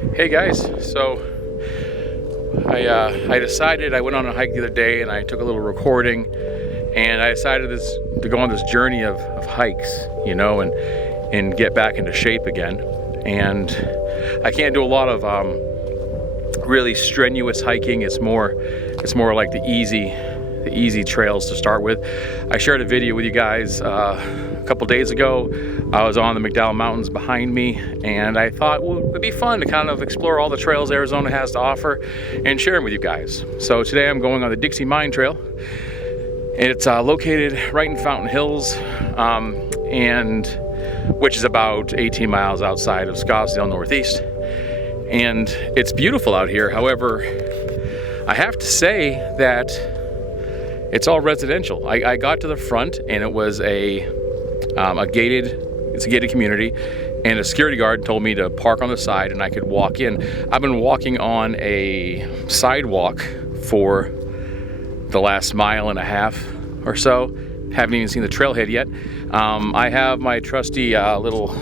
Hey guys, so I decided, I went on a hike the other day and I took a little recording, and I decided to go on this journey of hikes, you know, and get back into shape again. And I can't do a lot of really strenuous hiking. It's more like the easy trails to start with. I shared a video with you guys a couple days ago. I was on the McDowell Mountains behind me, and I thought, well, it'd be fun to kind of explore all the trails Arizona has to offer and share them with you guys. So today I'm going on the Dixie Mine Trail, and it's located right in Fountain Hills, and which is about 18 miles outside of Scottsdale Northeast. And it's beautiful out here. However, I have to say that it's all residential. I got to the front, and it was a gated community, and a security guard told me to park on the side and I could walk in. I've been walking on a sidewalk for the last mile and a half or so. Haven't even seen the trailhead yet. I have my trusty little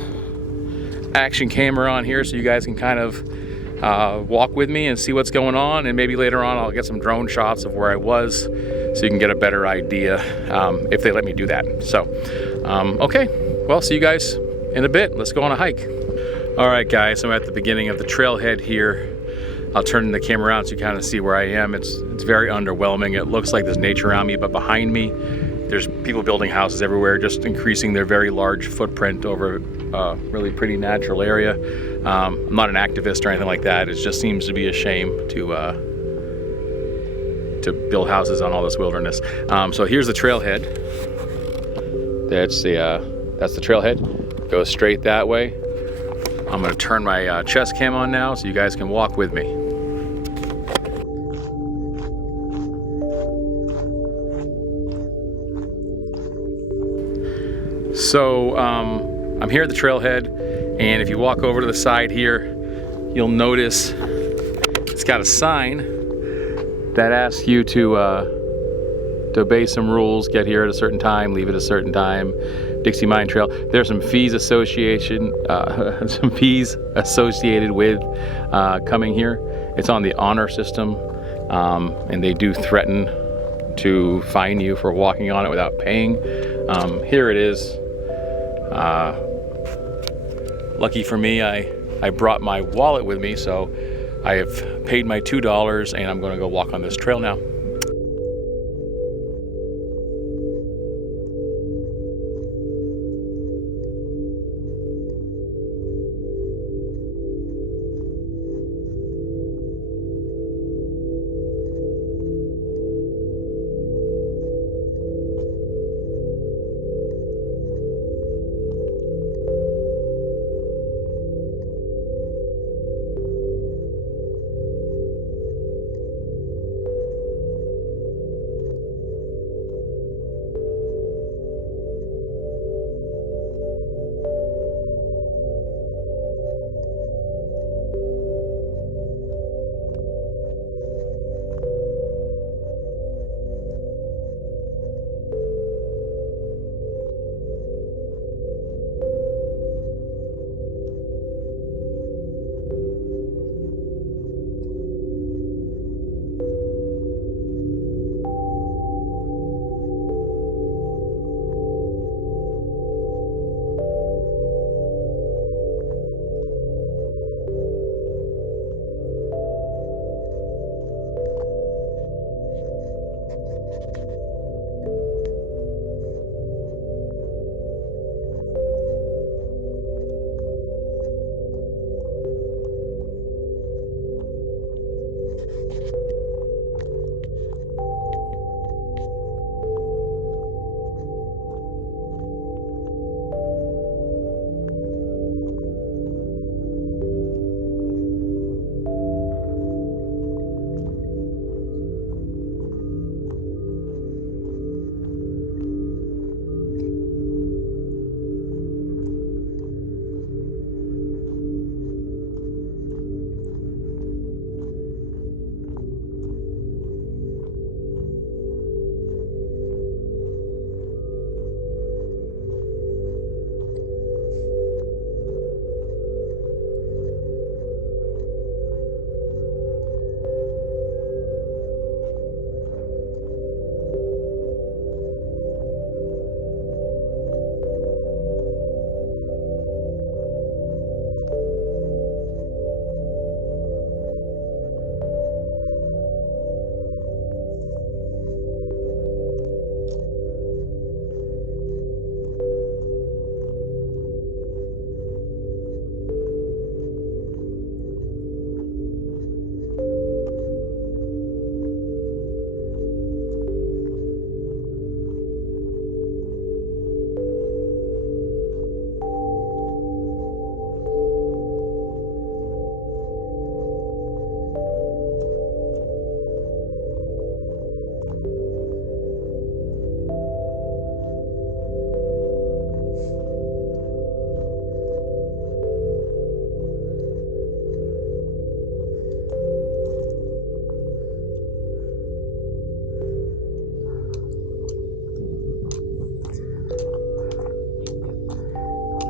action camera on here so you guys can kind of walk with me and see what's going on, and maybe later on I'll get some drone shots of where I was so you can get a better idea if they let me do that. So okay, well, see you guys in a bit. Let's go on a hike. All right guys, I'm at the beginning of the trailhead here. I'll turn the camera around so you kind of see where I am. It's very underwhelming. It looks like there's nature around me, but behind me there's people building houses everywhere, just increasing their very large footprint over a really pretty natural area. I'm not an activist or anything like that. It just seems to be a shame to build houses on all this wilderness. So here's the trailhead. That's the trailhead. Goes straight that way. I'm gonna turn my chest cam on now so you guys can walk with me. So I'm here at the trailhead, and if you walk over to the side here, you'll notice it's got a sign that asks you to obey some rules. Get here at a certain time, leave at a certain time. Dixie Mine Trail. There's some fees associated with coming here. It's on the honor system, and they do threaten to fine you for walking on it without paying. Here it is. Lucky for me, I brought my wallet with me, so I have paid my $2, and I'm going to go walk on this trail now.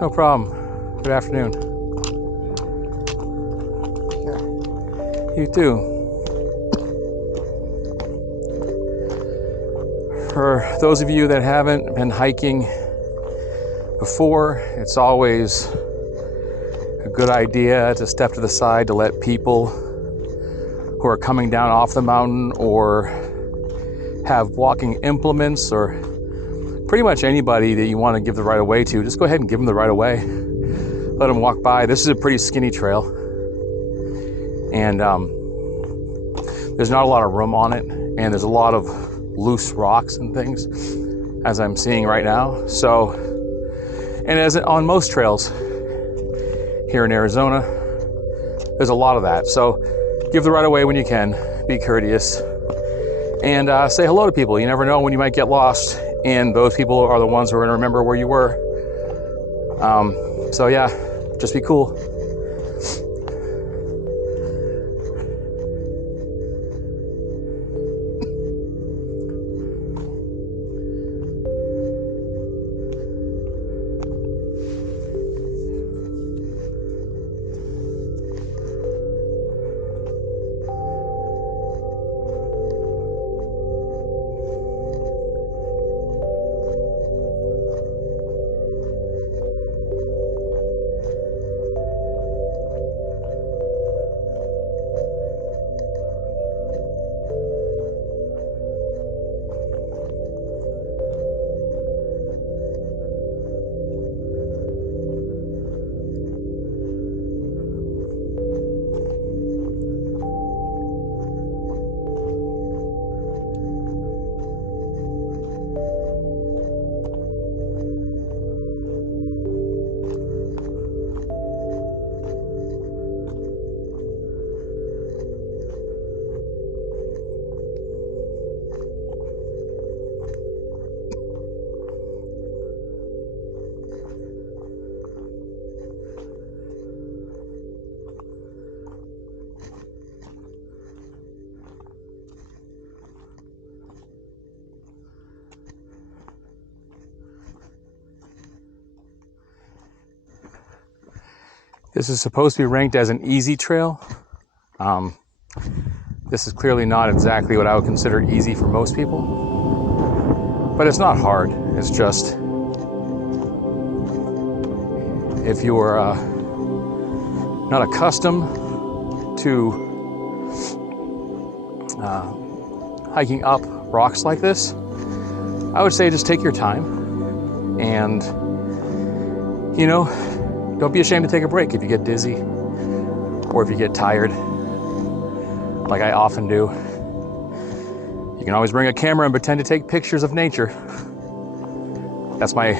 No problem. Good afternoon. You too. For those of you that haven't been hiking before, it's always a good idea to step to the side to let people who are coming down off the mountain or have walking implements or pretty much anybody that you want to give the right of way to, just go ahead and give them the right of way. Let them walk by. This is a pretty skinny trail, and there's not a lot of room on it, and there's a lot of loose rocks and things, as I'm seeing right now. So, and as on most trails here in Arizona, there's a lot of that. So give the right of way when you can, be courteous, and say hello to people. You never know when you might get lost, and those people are the ones who are going to remember where you were. So yeah, just be cool. This is supposed to be ranked as an easy trail. This is clearly not exactly what I would consider easy for most people, but it's not hard. It's just, if you are not accustomed to hiking up rocks like this, I would say just take your time and, don't be ashamed to take a break if you get dizzy or if you get tired, like I often do. You can always bring a camera and pretend to take pictures of nature. That's my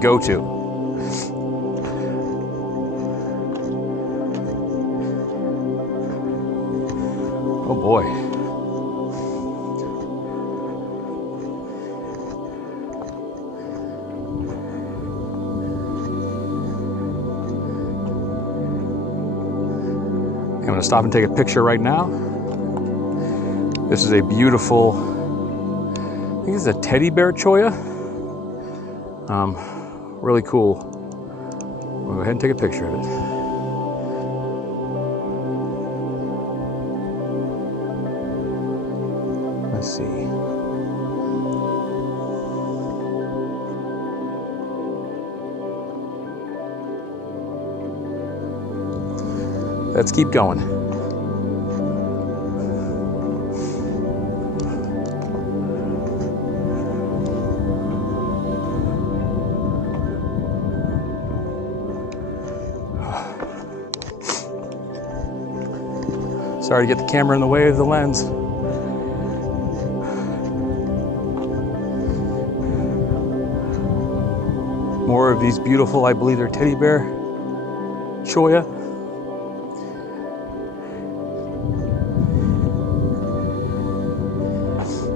go-to. Oh boy. I'm going to stop and take a picture right now. This is a beautiful, I think this is a teddy bear cholla. Really cool. We'll go ahead and take a picture of it. Let's see. Let's keep going. Sorry to get the camera in the way of the lens. More of these beautiful, I believe they're teddy bear cholla.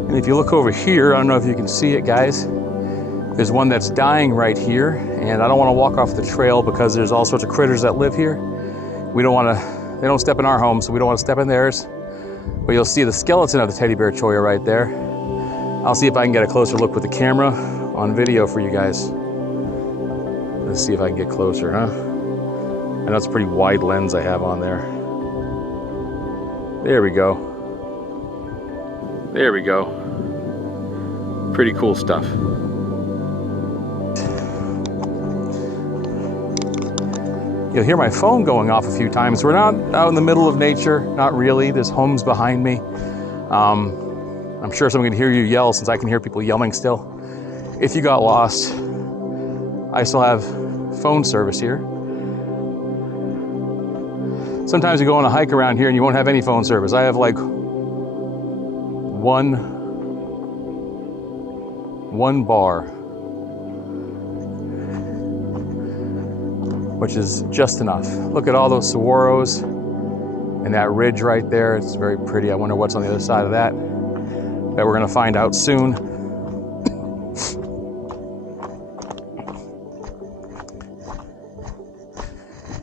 And if you look over here, I don't know if you can see it, guys, there's one that's dying right here, and I don't want to walk off the trail because there's all sorts of critters that live here. We don't want to, they don't step in our home, so we don't want to step in theirs. But you'll see the skeleton of the teddy bear cholla right there. I'll see if I can get a closer look with the camera on video for you guys. Let's see if I can get closer, huh? I know it's a pretty wide lens I have on there. There we go. There we go. Pretty cool stuff. You'll hear my phone going off a few times. We're not out in the middle of nature, not really. There's homes behind me. I'm sure someone can hear you yell since I can hear people yelling still. If you got lost, I still have phone service here. Sometimes you go on a hike around here and you won't have any phone service. I have like one bar, which is just enough. Look at all those saguaros and that ridge right there. It's very pretty. I wonder what's on the other side of that. Bet we're gonna find out soon.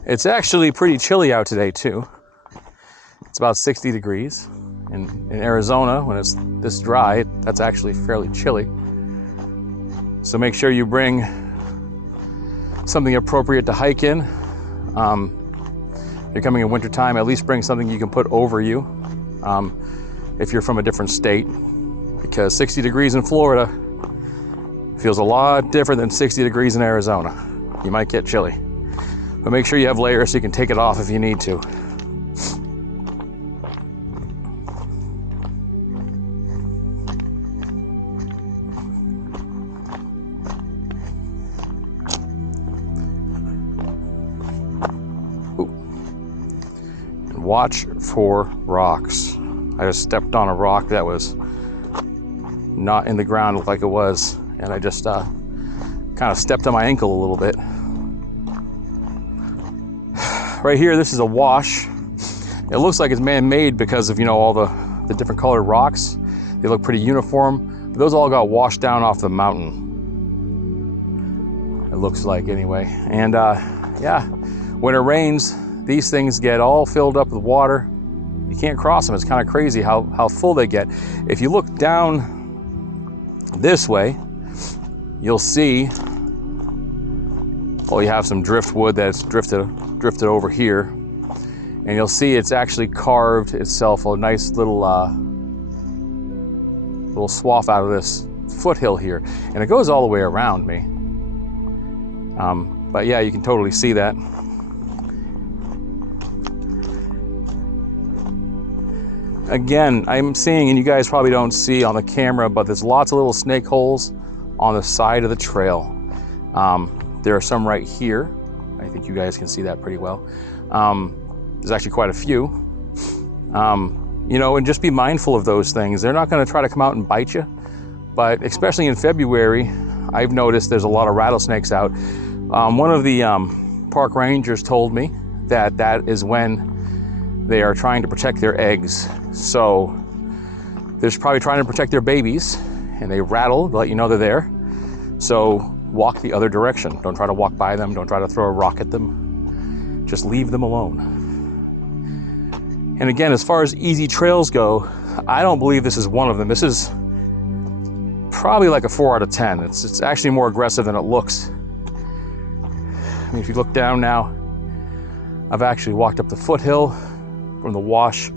It's actually pretty chilly out today too. It's about 60 degrees. In Arizona, when it's this dry, that's actually fairly chilly. So make sure you bring something appropriate to hike in. If you're coming in wintertime, at least bring something you can put over you if you're from a different state, because 60 degrees in Florida feels a lot different than 60 degrees in Arizona. You might get chilly, but make sure you have layers so you can take it off if you need to. Watch for rocks. I just stepped on a rock that was not in the ground like it was, and I just kind of stepped on my ankle a little bit. Right here, this is a wash. It looks like it's man-made because of, you know, all the different colored rocks. They look pretty uniform, but those all got washed down off the mountain. It looks like anyway. And yeah, when it rains, these things get all filled up with water. You can't cross them. It's kind of crazy how full they get. If you look down this way, you'll see, well, you have some driftwood that's drifted over here. And you'll see it's actually carved itself a nice little swath out of this foothill here. And it goes all the way around me. But yeah, you can totally see that. Again, I'm seeing, and you guys probably don't see on the camera, but there's lots of little snake holes on the side of the trail. There are some right here. I think you guys can see that pretty well. There's actually quite a few. You know, and just be mindful of those things. They're not going to try to come out and bite you, but especially in February, I've noticed there's a lot of rattlesnakes out. One of the park rangers told me that that is when they are trying to protect their eggs. So they're probably trying to protect their babies, and they rattle to let you know they're there. So walk the other direction. Don't try to walk by them. Don't try to throw a rock at them. Just leave them alone. And again, as far as easy trails go, I don't believe this is one of them. This is probably like a 4 out of 10. It's actually more aggressive than it looks. I mean, if you look down now, I've actually walked up the foothill from the wash.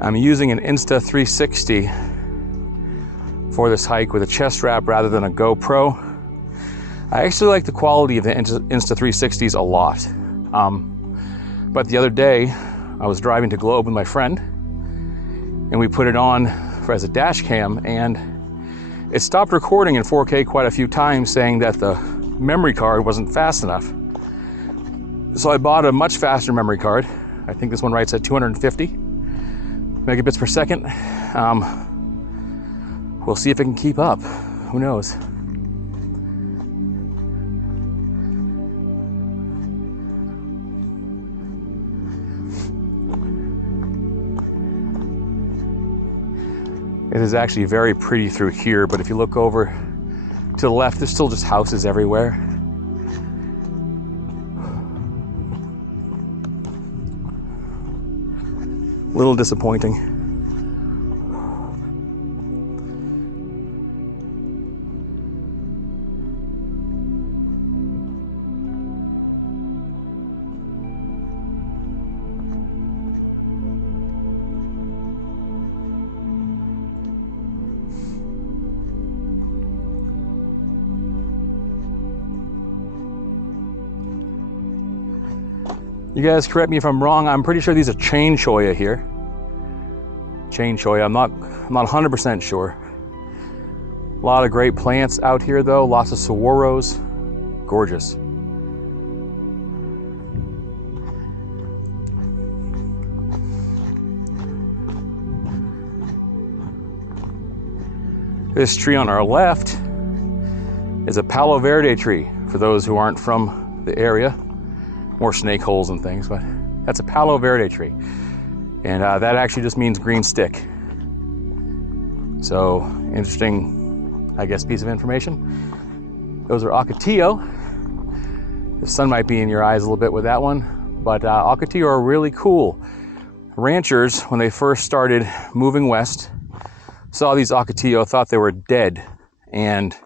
I'm using an Insta360 for this hike with a chest strap rather than a GoPro. I actually like the quality of the Insta360s a lot. But the other day, I was driving to Globe with my friend, and we put it on as a dash cam, and it stopped recording in 4K quite a few times, saying that the memory card wasn't fast enough. So I bought a much faster memory card. I think this one writes at 250 megabits per second. We'll see if it can keep up. Who knows? It is actually very pretty through here, but if you look over to the left, there's still just houses everywhere. A little disappointing. You guys correct me if I'm wrong. I'm pretty sure these are chain cholla here. Chain cholla. I'm not 100% sure. A lot of great plants out here though. Lots of saguaros. Gorgeous. This tree on our left is a Palo Verde tree, for those who aren't from the area. More snake holes and things, but that's a Palo Verde tree. And that actually just means green stick. So, interesting, I guess, piece of information. Those are Ocotillo. The sun might be in your eyes a little bit with that one, but Ocotillo are really cool. Ranchers, when they first started moving west, saw these Ocotillo, thought they were dead, and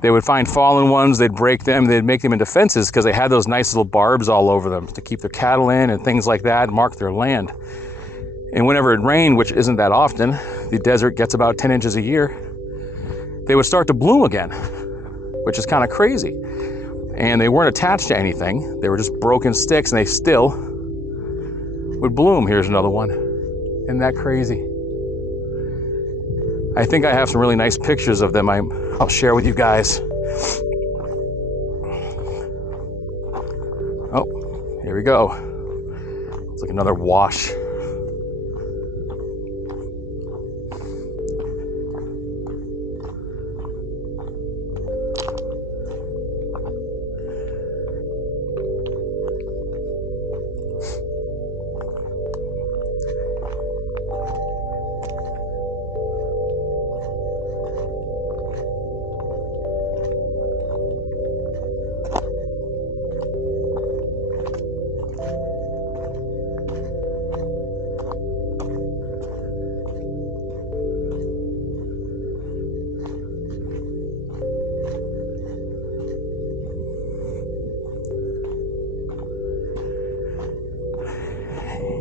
they would find fallen ones, they'd break them, they'd make them into fences because they had those nice little barbs all over them to keep their cattle in and things like that, mark their land. And whenever it rained, which isn't that often, the desert gets about 10 inches a year, they would start to bloom again, which is kind of crazy. And they weren't attached to anything, they were just broken sticks, and they still would bloom. Here's another one. Isn't that crazy? I think I have some really nice pictures of them I'll share with you guys. Oh, here we go. It's like another wash.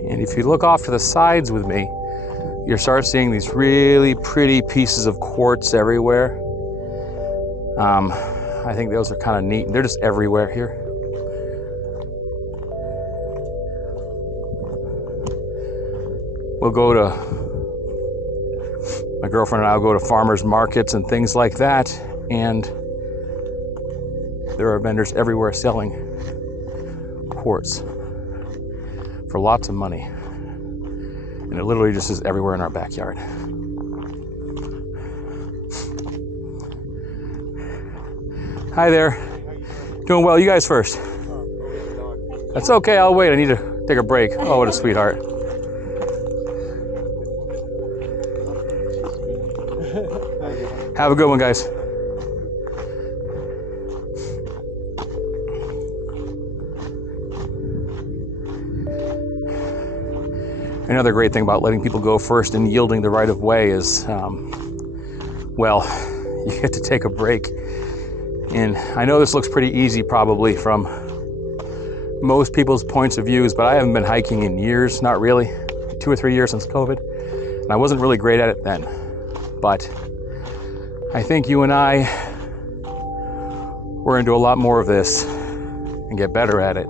And if you look off to the sides with me, you'll start seeing these really pretty pieces of quartz everywhere. I think those are kind of neat. They're just everywhere here. We'll go to, my girlfriend and I will go to farmers markets and things like that, and there are vendors everywhere selling quartz for lots of money. And it literally just is everywhere in our backyard. Hi there. Doing well. You guys first. That's okay. I'll wait. I need to take a break. Oh, what a sweetheart. Have a good one, guys. Another great thing about letting people go first and yielding the right of way is, well, you get to take a break. And I know this looks pretty easy probably from most people's points of views, but I haven't been hiking in years, not really, 2 or 3 years since COVID. And I wasn't really great at it then. But I think you and I, we're into a lot more of this and get better at it.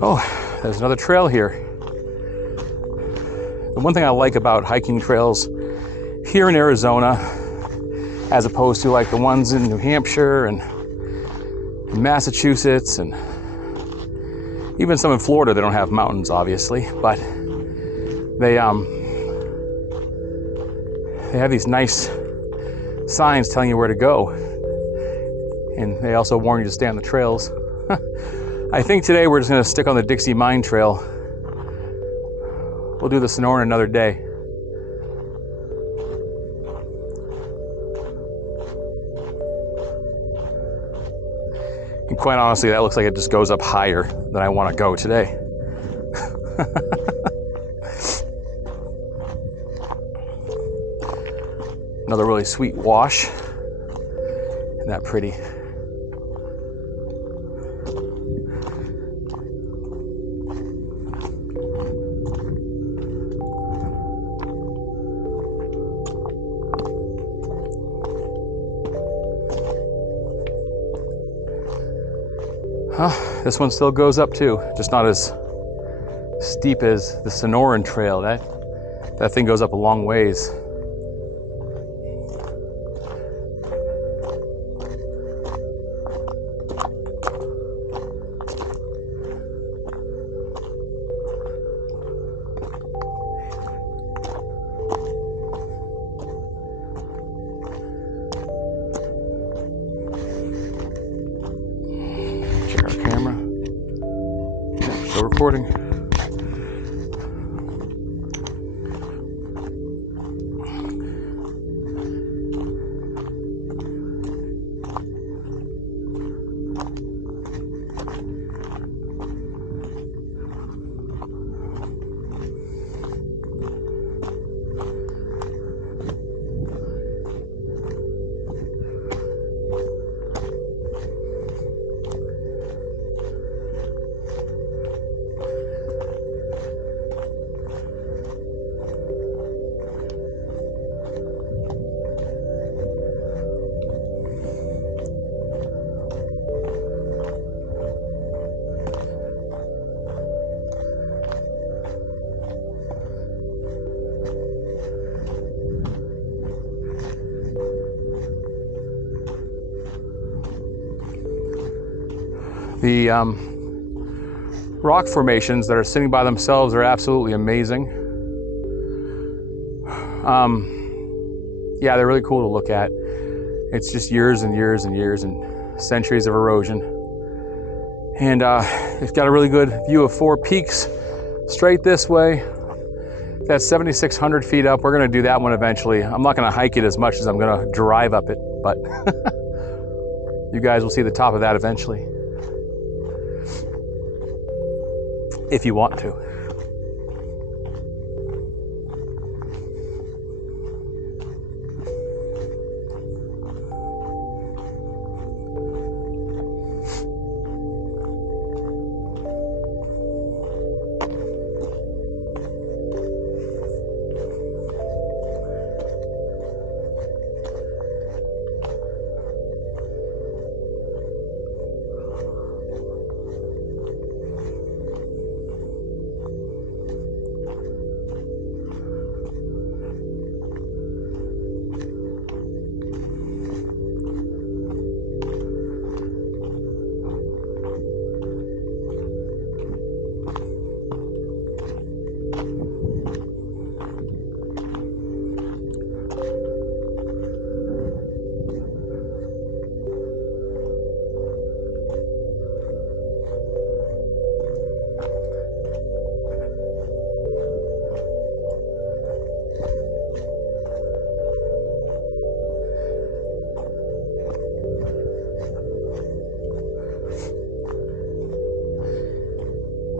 Oh, there's another trail here. The one thing I like about hiking trails here in Arizona, as opposed to like the ones in New Hampshire and Massachusetts and even some in Florida, they don't have mountains obviously, but they have these nice signs telling you where to go. And they also warn you to stay on the trails. I think today we're just gonna stick on the Dixie Mine Trail. we'll do the Sonoran another day. And quite honestly, that looks like it just goes up higher than I want to go today. Another really sweet wash. Isn't that pretty? This one still goes up too, just not as steep as the Sonoran Trail. That thing goes up a long ways. Check our camera. Yeah, still recording. The rock formations that are sitting by themselves are absolutely amazing. Yeah, they're really cool to look at. It's just years and years and years and centuries of erosion. And it's got a really good view of four peaks straight this way. That's 7,600 feet up. We're gonna do that one eventually. I'm not gonna hike it as much as I'm gonna drive up it, but you guys will see the top of that eventually. If you want to.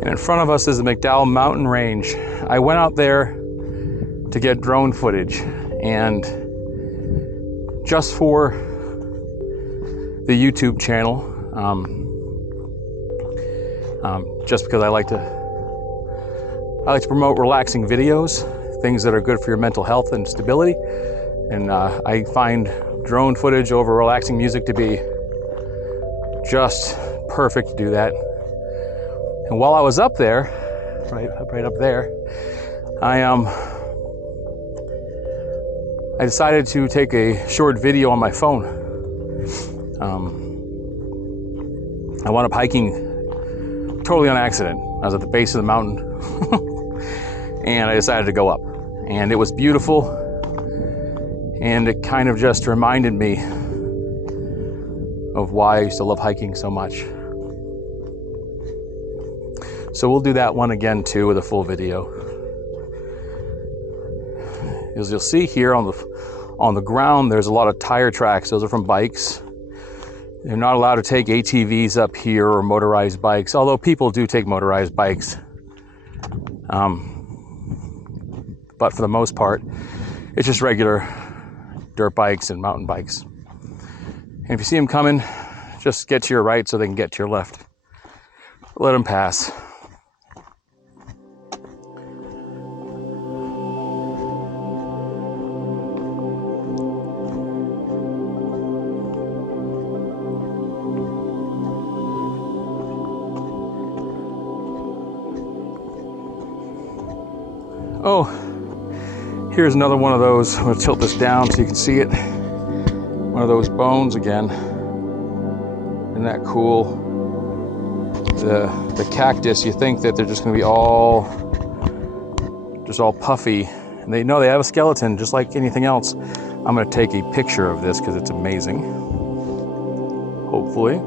And in front of us is the McDowell Mountain Range. I went out there to get drone footage, and just for the YouTube channel, just because I like to promote relaxing videos, things that are good for your mental health and stability. And I find drone footage over relaxing music to be just perfect to do that. And while I was up there, right up there, I decided to take a short video on my phone. I wound up hiking totally on accident. I was at the base of the mountain and I decided to go up. And it was beautiful, and it kind of just reminded me of why I used to love hiking so much. So we'll do that one again too with a full video. As you'll see here on the ground, there's a lot of tire tracks. Those are from bikes. They're not allowed to take ATVs up here or motorized bikes, although people do take motorized bikes. But for the most part, it's just regular dirt bikes and mountain bikes. And if you see them coming, just get to your right so they can get to your left. Let them pass. Oh, here's another one of those. I'm gonna tilt this down so you can see it. One of those bones again. Isn't that cool? The cactus, you think that they're just gonna be all puffy. And they know they have a skeleton just like anything else. I'm gonna take a picture of this because it's amazing. Hopefully.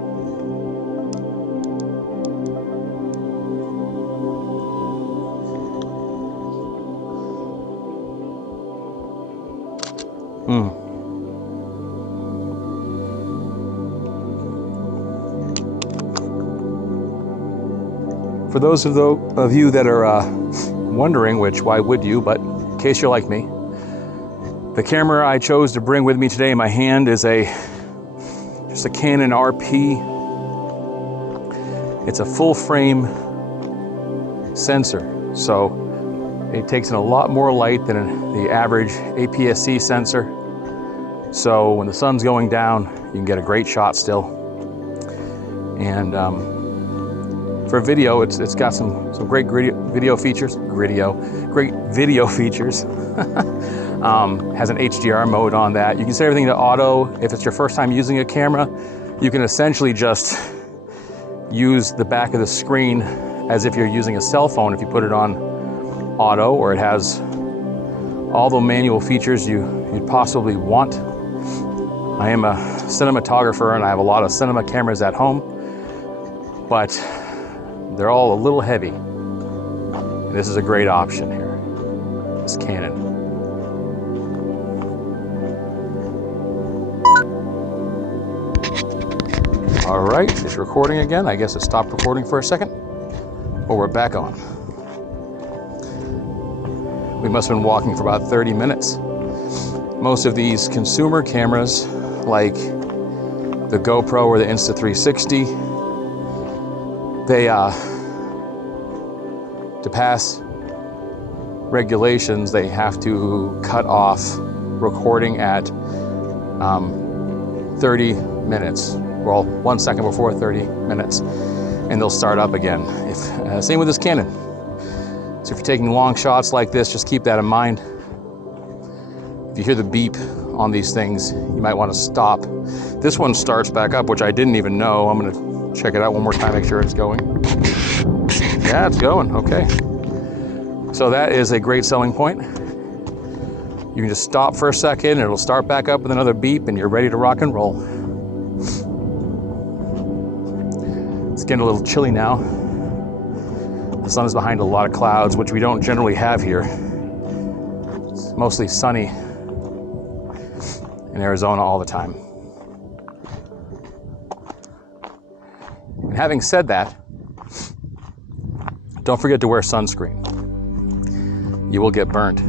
For those of you that are wondering, which why would you, but in case you're like me, the camera I chose to bring with me today in my hand is just a Canon RP. It's a full frame sensor, so it takes in a lot more light than the average APS-C sensor. So when the sun's going down, you can get a great shot still. And for video, it's got some great video features. Great video features. Has an HDR mode on that. You can set everything to auto. If it's your first time using a camera, you can essentially just use the back of the screen as if you're using a cell phone if you put it on auto, or it has all the manual features you'd possibly want. I am a cinematographer and I have a lot of cinema cameras at home, but they're all a little heavy. And this is a great option here, this Canon. All right, it's recording again. I guess it stopped recording for a second, but we're back on. We must have been walking for about 30 minutes. Most of these consumer cameras, like the GoPro or the Insta360, they, to pass regulations, they have to cut off recording at 30 minutes. Well, 1 second before 30 minutes, and they'll start up again. Same with this Canon. So if you're taking long shots like this, just keep that in mind. If you hear the beep on these things, you might want to stop. This one starts back up, which I didn't even know. I'm gonna check it out one more time, make sure it's going. Yeah, it's going, okay. So that is a great selling point. You can just stop for a second, and it'll start back up with another beep, and you're ready to rock and roll. It's getting a little chilly now. The sun is behind a lot of clouds, which we don't generally have here. It's mostly sunny in Arizona all the time. And having said that, don't forget to wear sunscreen. You will get burnt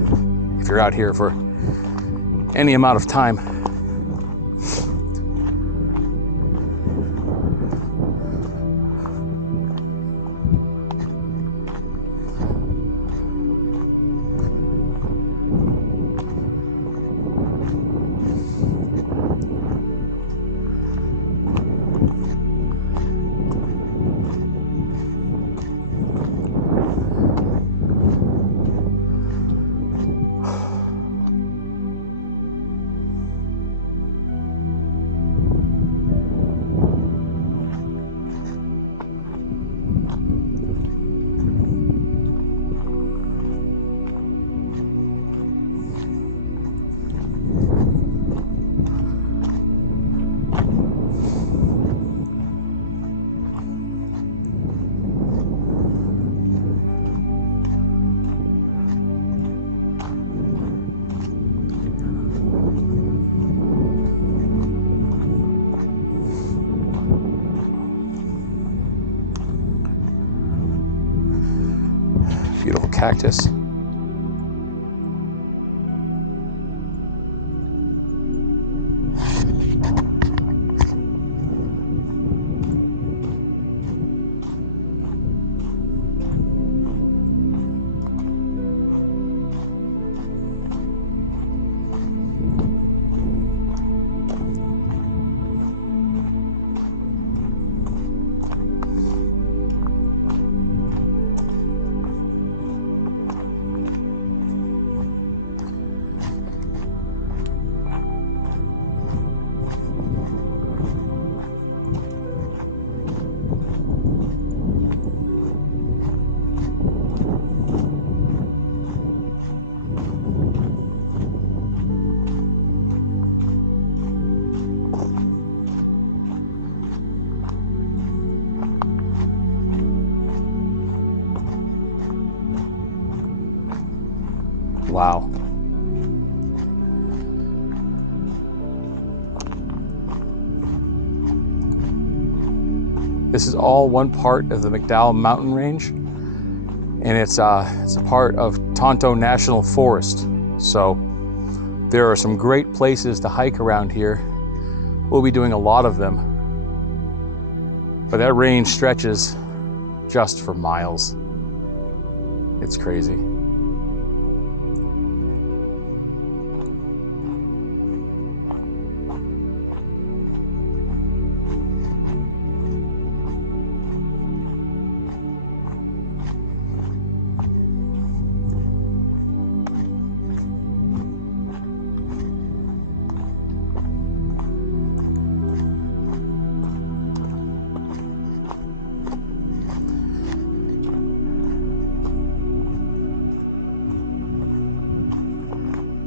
if you're out here for any amount of time. Beautiful cactus. Wow. This is all one part of the McDowell Mountain Range, and it's a part of Tonto National Forest. So there are some great places to hike around here. We'll be doing a lot of them, but that range stretches just for miles. It's crazy.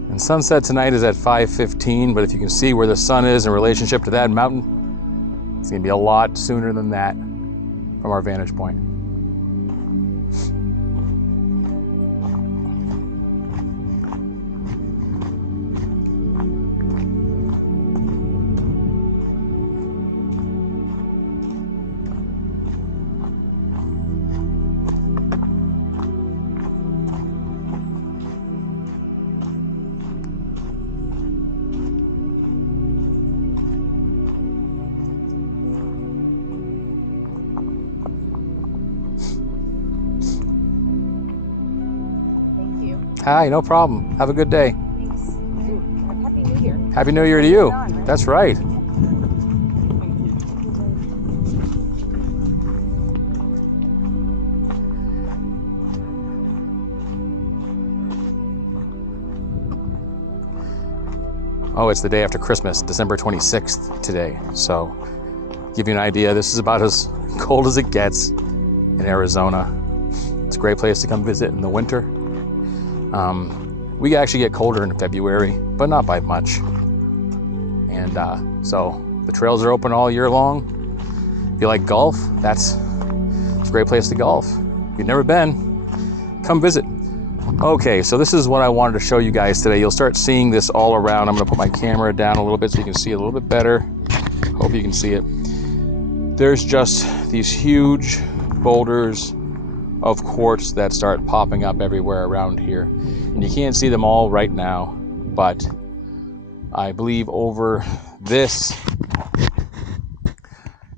And sunset tonight is at 5:15, but if you can see where the sun is in relationship to that mountain, it's gonna be a lot sooner than that from our vantage point. Hi, no problem. Have a good day. Thanks. Happy New Year. Happy New Year to you. On, right? That's right. Oh, it's the day after Christmas, December 26th today. So, give you an idea, this is about as cold as it gets in Arizona. It's a great place to come visit in the winter. We actually get colder in February, but not by much. And so the trails are open all year long. If you like golf, it's a great place to golf. If you've never been, come visit. Okay, so this is what I wanted to show you guys today. You'll start seeing this all around. I'm gonna put my camera down a little bit so you can see it a little bit better. Hope you can see it. There's just these huge boulders of quartz that start popping up everywhere around here. And you can't see them all right now, but I believe over this,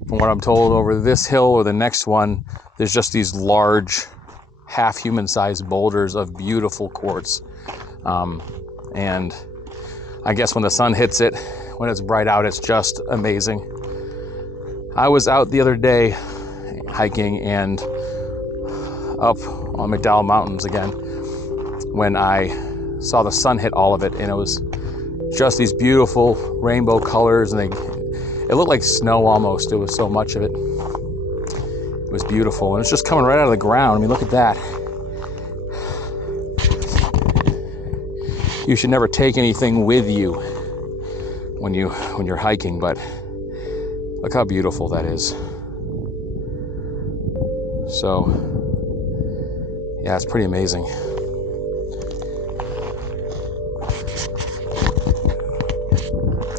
from what I'm told, over this hill or the next one, there's just these large, half human-sized boulders of beautiful quartz. And I guess when the sun hits it, when it's bright out, it's just amazing. I was out the other day hiking and up on McDowell Mountains again when I saw the sun hit all of it, and it was just these beautiful rainbow colors, and it looked like snow almost. It was so much of it. It was beautiful, and it's just coming right out of the ground. I mean, look at that. You should never take anything with you when you're hiking, but look how beautiful that is. So yeah, it's pretty amazing.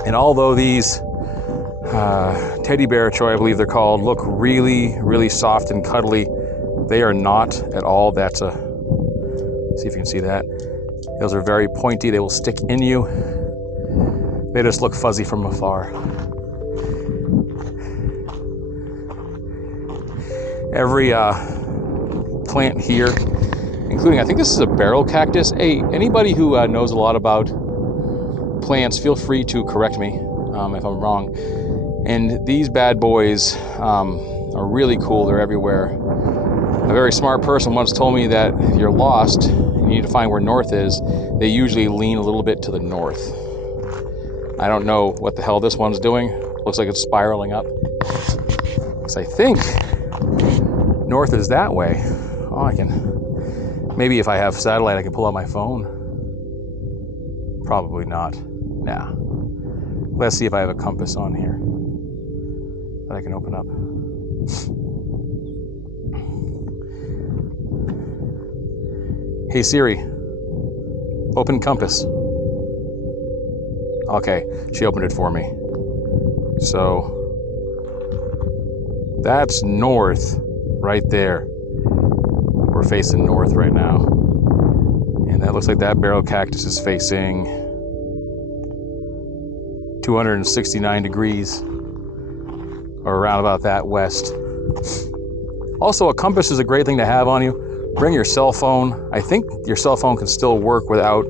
And although these teddy bear choy, I believe they're called, look really, really soft and cuddly, they are not at all. That's a See if you can see that. Those are very pointy. They will stick in you. They just look fuzzy from afar. Every plant here, including, I think this is a barrel cactus. Hey, anybody who knows a lot about plants, feel free to correct me if I'm wrong. And these bad boys are really cool. They're everywhere. A very smart person once told me that if you're lost and you need to find where north is, they usually lean a little bit to the north. I don't know what the hell this one's doing. Looks like it's spiraling up. So I think north is that way. Oh, I can, maybe if I have satellite, I can pull out my phone. Probably not. Nah. Let's see if I have a compass on here that I can open up. Hey Siri, open compass. Okay, she opened it for me. So that's north right there. We're facing north right now. And that looks like that barrel cactus is facing 269 degrees, or around about that west. Also, a compass is a great thing to have on you. Bring your cell phone. I think your cell phone can still work without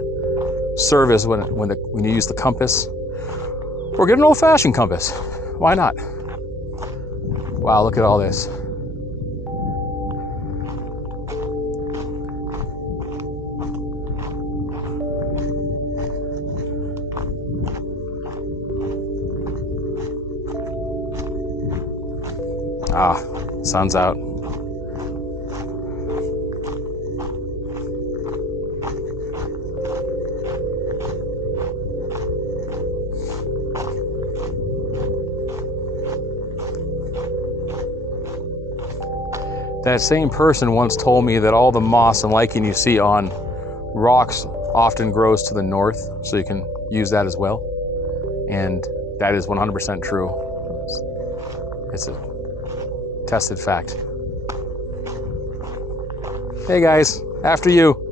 service when you use the compass. Or get an old-fashioned compass. Why not? Wow, look at all this. Ah, sun's out. That same person once told me that all the moss and lichen you see on rocks often grows to the north, so you can use that as well. And that is 100% true. It's a tested fact. Hey guys, after you.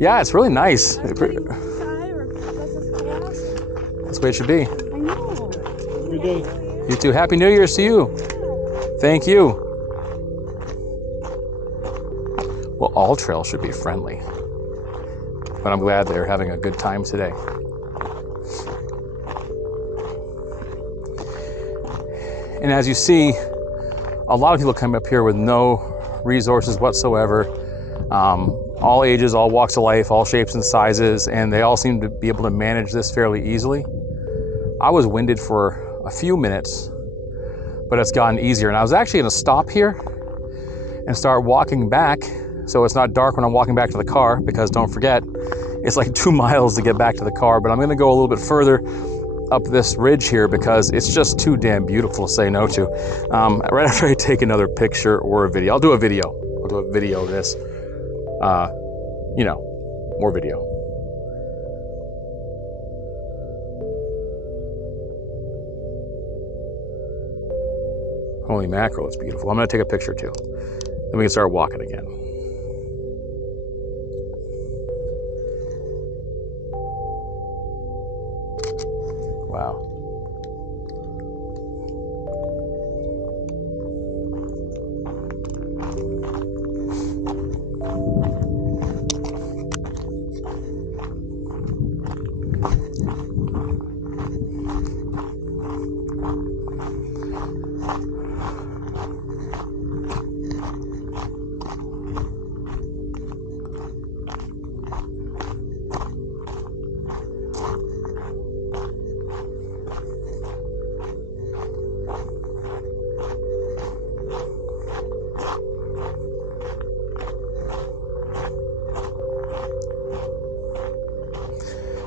Yeah, it's really nice. That's the way it should be. I know. Good day. You too. Happy New Year's to you. Thank you. Well, all trails should be friendly. But I'm glad they're having a good time today. And as you see, a lot of people come up here with no resources whatsoever. All ages, all walks of life, all shapes and sizes, and they all seem to be able to manage this fairly easily. I was winded for a few minutes, but it's gotten easier. And I was actually gonna stop here and start walking back so it's not dark when I'm walking back to the car, because don't forget, it's like 2 miles to get back to the car, but I'm gonna go a little bit further up this ridge here because it's just too damn beautiful to say no to. Right after I take another picture or a video, I'll do a video. I'll do a video of this. More video. Holy mackerel, it's beautiful. I'm gonna take a picture too. Then we can start walking again. Wow.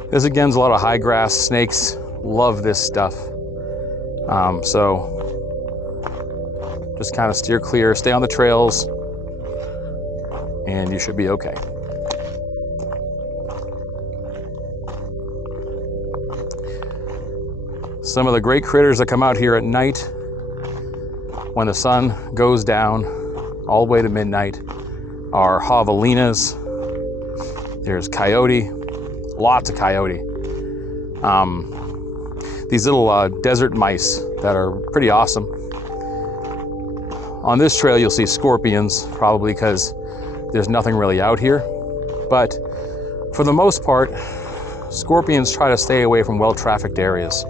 This again is a lot of high grass. Snakes love this stuff. So just kind of steer clear, stay on the trails, and you should be okay. Some of the great critters that come out here at night when the sun goes down all the way to midnight are javelinas. There's coyote, lots of coyote. These little desert mice that are pretty awesome. On this trail you'll see scorpions, probably because there's nothing really out here. But for the most part, scorpions try to stay away from well-trafficked areas.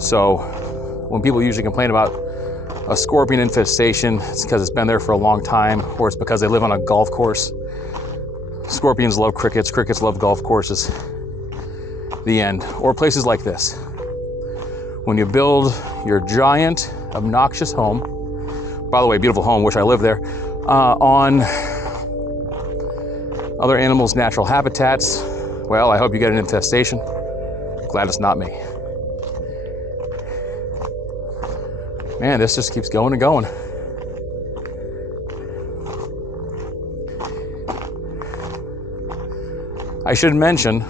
So when people usually complain about a scorpion infestation, it's because it's been there for a long time, or it's because they live on a golf course. Scorpions love crickets, crickets love golf courses. The end. Or places like this. When you build your giant, obnoxious home, by the way, beautiful home, wish I lived there, on other animals' natural habitats, well, I hope you get an infestation. Glad it's not me. Man, this just keeps going and going. I should mention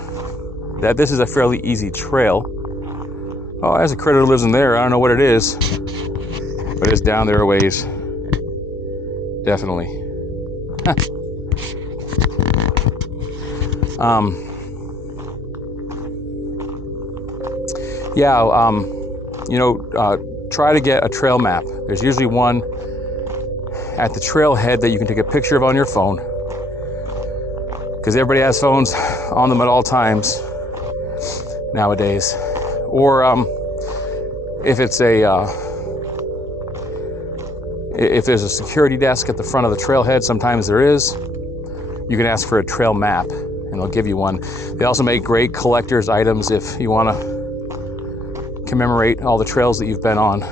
that this is a fairly easy trail. Oh, there's a critter that lives in there. I don't know what it is, but it's down there a ways. Definitely. Try to get a trail map. There's usually one at the trailhead that you can take a picture of on your phone, because everybody has phones on them at all times nowadays. Or if it's if there's a security desk at the front of the trailhead, sometimes there is, you can ask for a trail map and they'll give you one. They also make great collector's items if you want to commemorate all the trails that you've been on.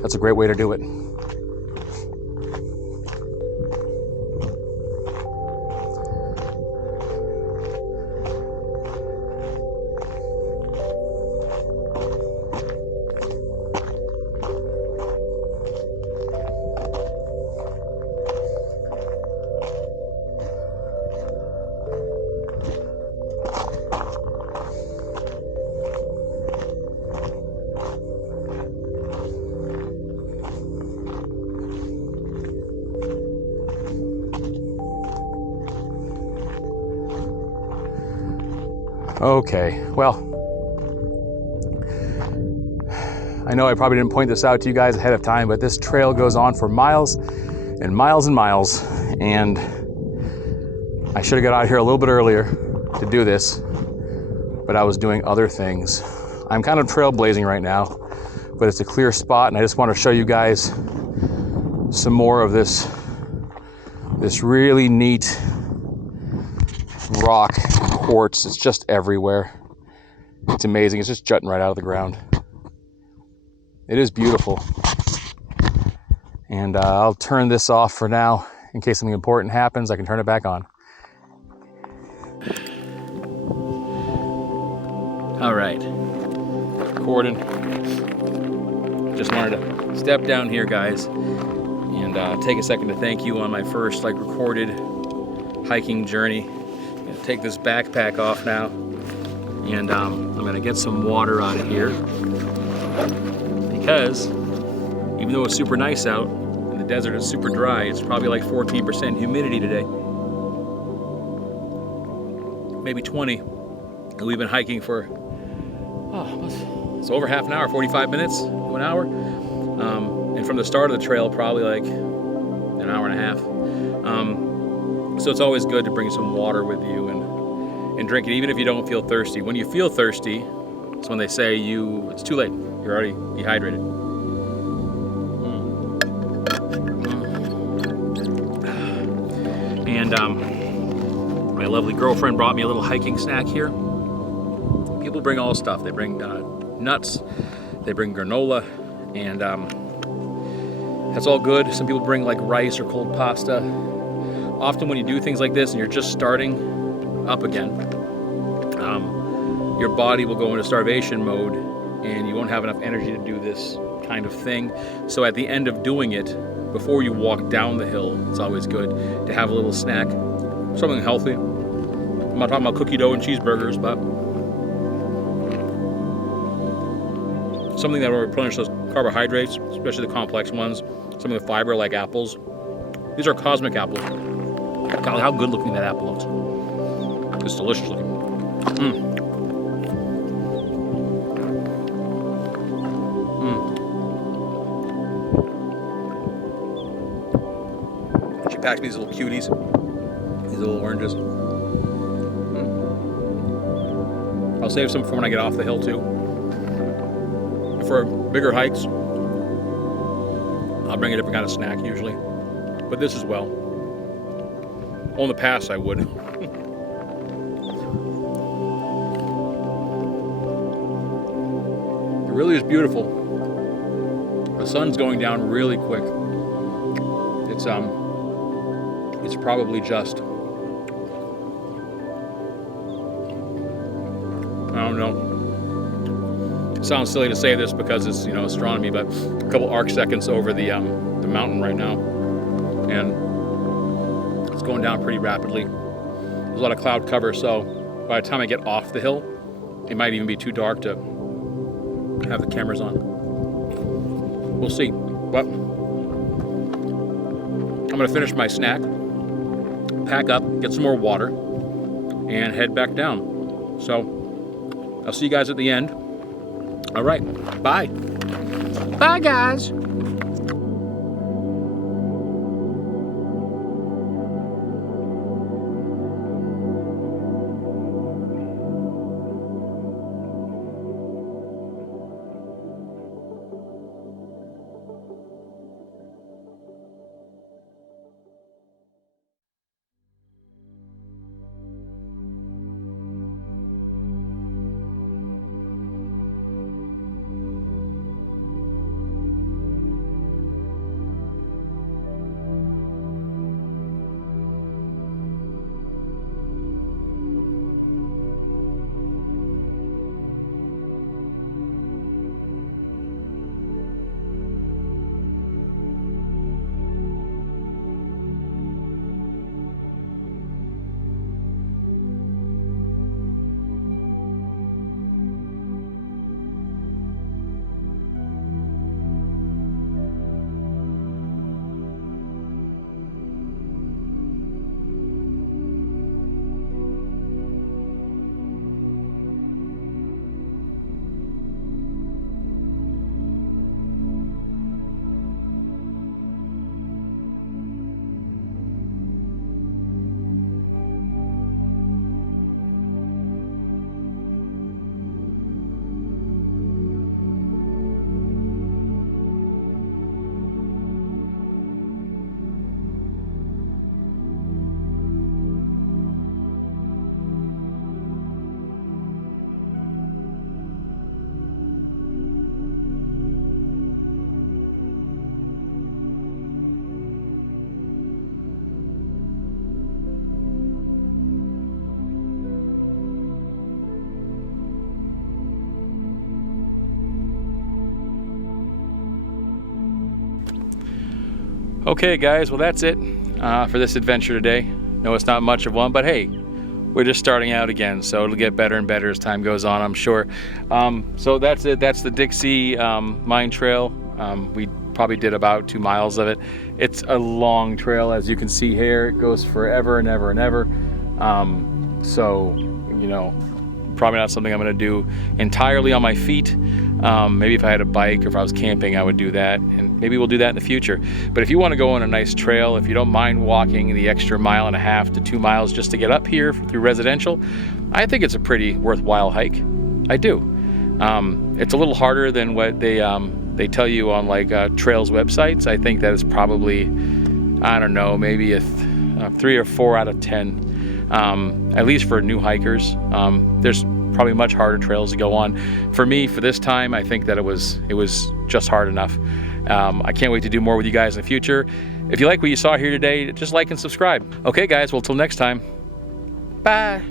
That's a great way to do it. Okay, well, I know I probably didn't point this out to you guys ahead of time, but this trail goes on for miles and miles and miles, and I should have got out here a little bit earlier to do this, but I was doing other things. I'm kind of trailblazing right now, but it's a clear spot, and I just want to show you guys some more of this really neat rock quartz. It's just everywhere. It's amazing. It's just jutting right out of the ground. It is beautiful. And I'll turn this off for now in case something important happens. I can turn it back on. All right, recording. Just wanted to step down here, guys, and take a second to thank you on my first recorded hiking journey. I'm gonna take this backpack off now, and I'm gonna get some water out of here, because even though it's super nice out and the desert is super dry, it's probably like 14% humidity today, maybe 20, and we've been hiking for it's over half an hour, 45 minutes to an hour, and from the start of the trail probably like an hour and a half. So it's always good to bring some water with you and drink it, even if you don't feel thirsty. When you feel thirsty, it's when they say it's too late. You're already dehydrated. And my lovely girlfriend brought me a little hiking snack here. People bring all stuff. They bring nuts, they bring granola, and that's all good. Some people bring like rice or cold pasta. Often when you do things like this and you're just starting up again, your body will go into starvation mode and you won't have enough energy to do this kind of thing. So at the end of doing it, before you walk down the hill, it's always good to have a little snack, something healthy. I'm not talking about cookie dough and cheeseburgers, but something that will replenish those carbohydrates, especially the complex ones, something with fiber like apples. These are cosmic apples. God, how good looking that apple looks. It's delicious looking. She packs me these little cuties, these little oranges. I'll save some for when I get off the hill too. For bigger hikes, I'll bring a different kind of snack usually, but this as well. Well, in the past I would. It really is beautiful. The sun's going down really quick. It's probably just, I don't know. It sounds silly to say this because it's, astronomy, but a couple arc seconds over the mountain right now, and it's going down pretty rapidly. There's a lot of cloud cover, so by the time I get off the hill, it might even be too dark to have the cameras on. We'll see. But I'm gonna finish my snack, pack up, get some more water, and head back down. So I'll see you guys at the end. All right, bye. Bye, guys. Okay guys, well that's it for this adventure today. No, it's not much of one, but hey, we're just starting out again, so it'll get better and better as time goes on, I'm sure. So that's it. That's the Dixie mine trail. We probably did about 2 miles of it. It's a long trail, as you can see here. It goes forever and ever and ever. So, probably not something I'm gonna do entirely on my feet. Maybe if I had a bike or if I was camping, I would do that, and maybe we'll do that in the future. But if you want to go on a nice trail, if you don't mind walking the extra 1.5 to 2 miles just to get up here through residential, I think it's a pretty worthwhile hike. I do. It's a little harder than what they tell you on trails websites. I think that is probably, I don't know, maybe a 3 or 4 out of 10, at least for new hikers. There's probably much harder trails to go on. For me, for this time, I think that it was just hard enough. I can't wait to do more with you guys in the future. If you like what you saw here today, just like and subscribe. Okay guys, well till next time, bye.